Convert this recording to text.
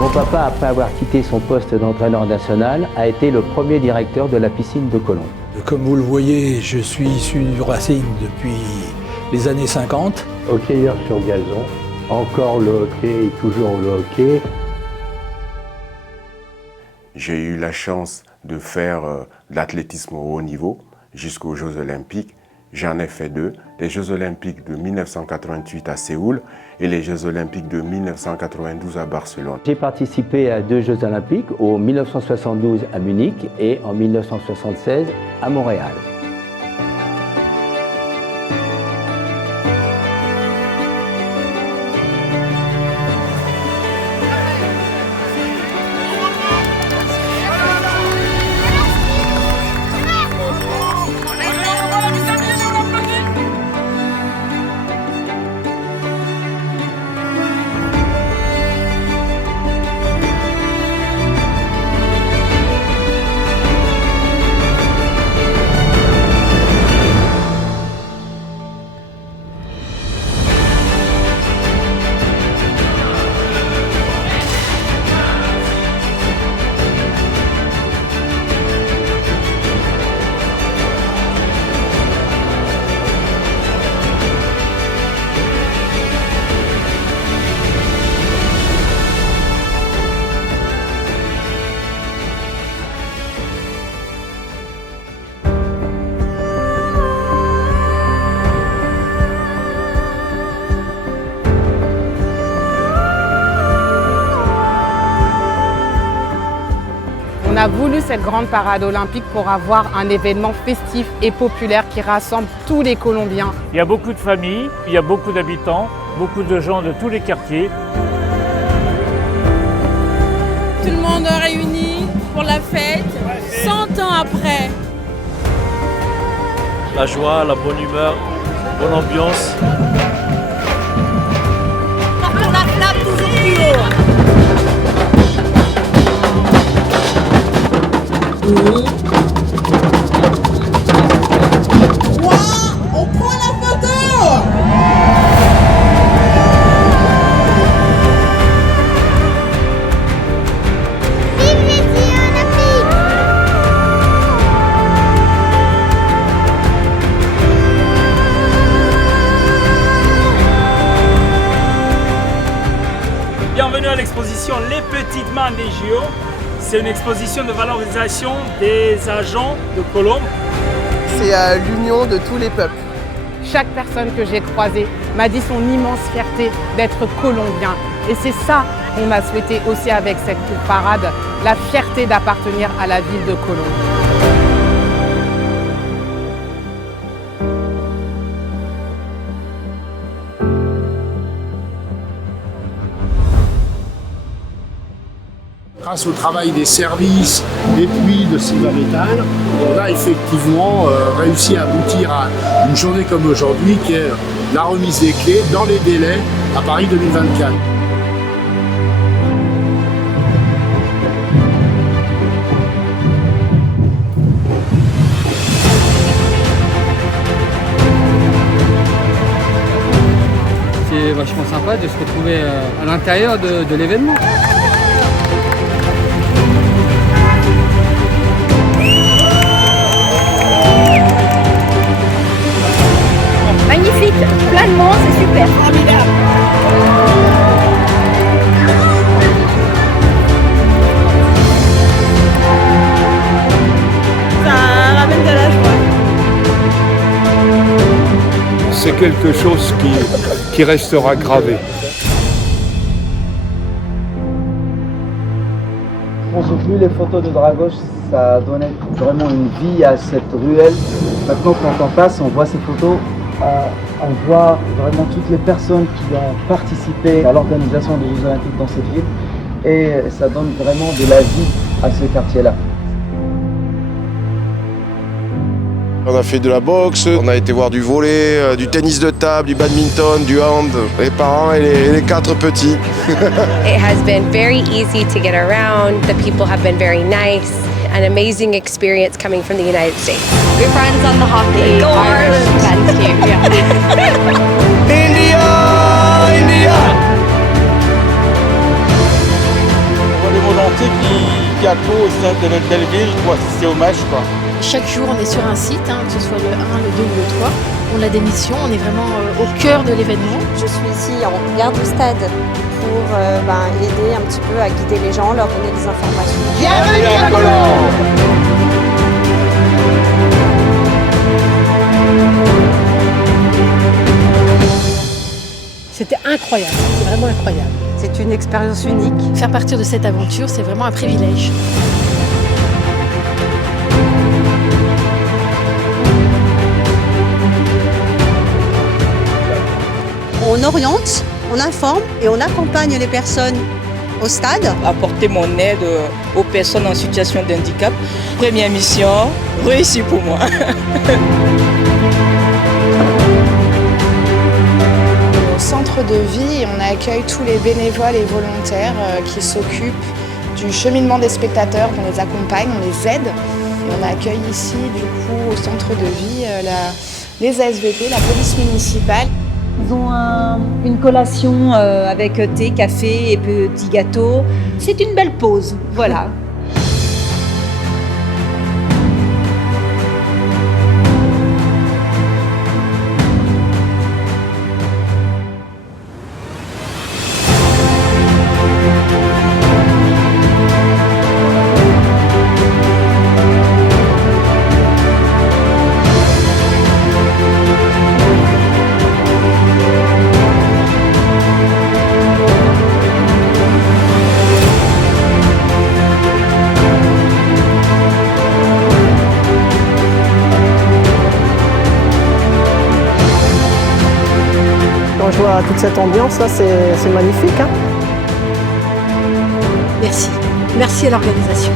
Mon papa, après avoir quitté son poste d'entraîneur national, a été le premier directeur de la piscine de Colombes. Comme vous le voyez, je suis issu du Racing depuis les années 50. Hockeyeur sur gazon, encore le hockey et toujours le hockey. J'ai eu la chance de faire de l'athlétisme au haut niveau jusqu'aux Jeux Olympiques. J'en ai fait 2, les Jeux Olympiques de 1988 à Séoul et les Jeux Olympiques de 1992 à Barcelone. J'ai participé à 2 Jeux Olympiques, en 1972 à Munich et en 1976 à Montréal. On a voulu cette grande parade olympique pour avoir un événement festif et populaire qui rassemble tous les Colombiens. Il y a beaucoup de familles, il y a beaucoup d'habitants, beaucoup de gens de tous les quartiers. Tout le monde réuni pour la fête, 100 ans après. La joie, la bonne humeur, bonne ambiance. Portons la flamme toujours plus haut. On prend la photo! Vive les Jeux Olympiques! Bienvenue à l'exposition Les Petites Mains des JO. C'est une exposition de valorisation des agents de Colombes. C'est l'union de tous les peuples. Chaque personne que j'ai croisée m'a dit son immense fierté d'être colombien. Et c'est ça qu'on a souhaité aussi avec cette parade, la fierté d'appartenir à la ville de Colombes. Grâce au travail des services et puis de Sylvain Métal, on a effectivement réussi à aboutir à une journée comme aujourd'hui qui est la remise des clés dans les délais à Paris 2024. C'est vachement sympa de se retrouver à l'intérieur de l'événement. Magnifique, plein de monde, c'est super. Formidable. Ça ramène de la joie. C'est quelque chose qui restera gravé. On se vu les photos de Dragos, ça a donné vraiment une vie à cette ruelle. Maintenant, quand on passe, on voit ces photos. On voit vraiment toutes les personnes qui ont participé à l'organisation des Jeux Olympiques dans cette ville et ça donne vraiment de la vie à ce quartier-là. On a fait de la boxe, on a été voir du volley, du tennis de table, du badminton, du hand, les parents et les 4 petits. It has been very easy to get around, the people have been very nice. An amazing experience coming from the United States. We're friends on the hockey men's team. India! India! bientôt au sein de notre belle ville pour assister au match, quoi. Chaque jour, on est sur un site, que ce soit le 1, le 2 ou le 3. On a des missions, on est vraiment au cœur de l'événement. Je suis ici en gare du stade pour aider un petit peu à guider les gens, leur donner des informations. Bienvenue à Colombes! C'était incroyable, c'est vraiment incroyable. C'est une expérience unique. Faire partie de cette aventure, c'est vraiment un privilège. On oriente, on informe et on accompagne les personnes au stade. Apporter mon aide aux personnes en situation de handicap. Première mission, réussie pour moi. Au centre de vie, on accueille tous les bénévoles et volontaires qui s'occupent du cheminement des spectateurs, on les accompagne, on les aide. Et on accueille ici, du coup, au centre de vie, les ASVP, la police municipale. Ils ont une collation avec thé, café et petits gâteaux. C'est une belle pause, voilà. Quand je vois toute cette ambiance là, c'est magnifique. Merci. Merci à l'organisation.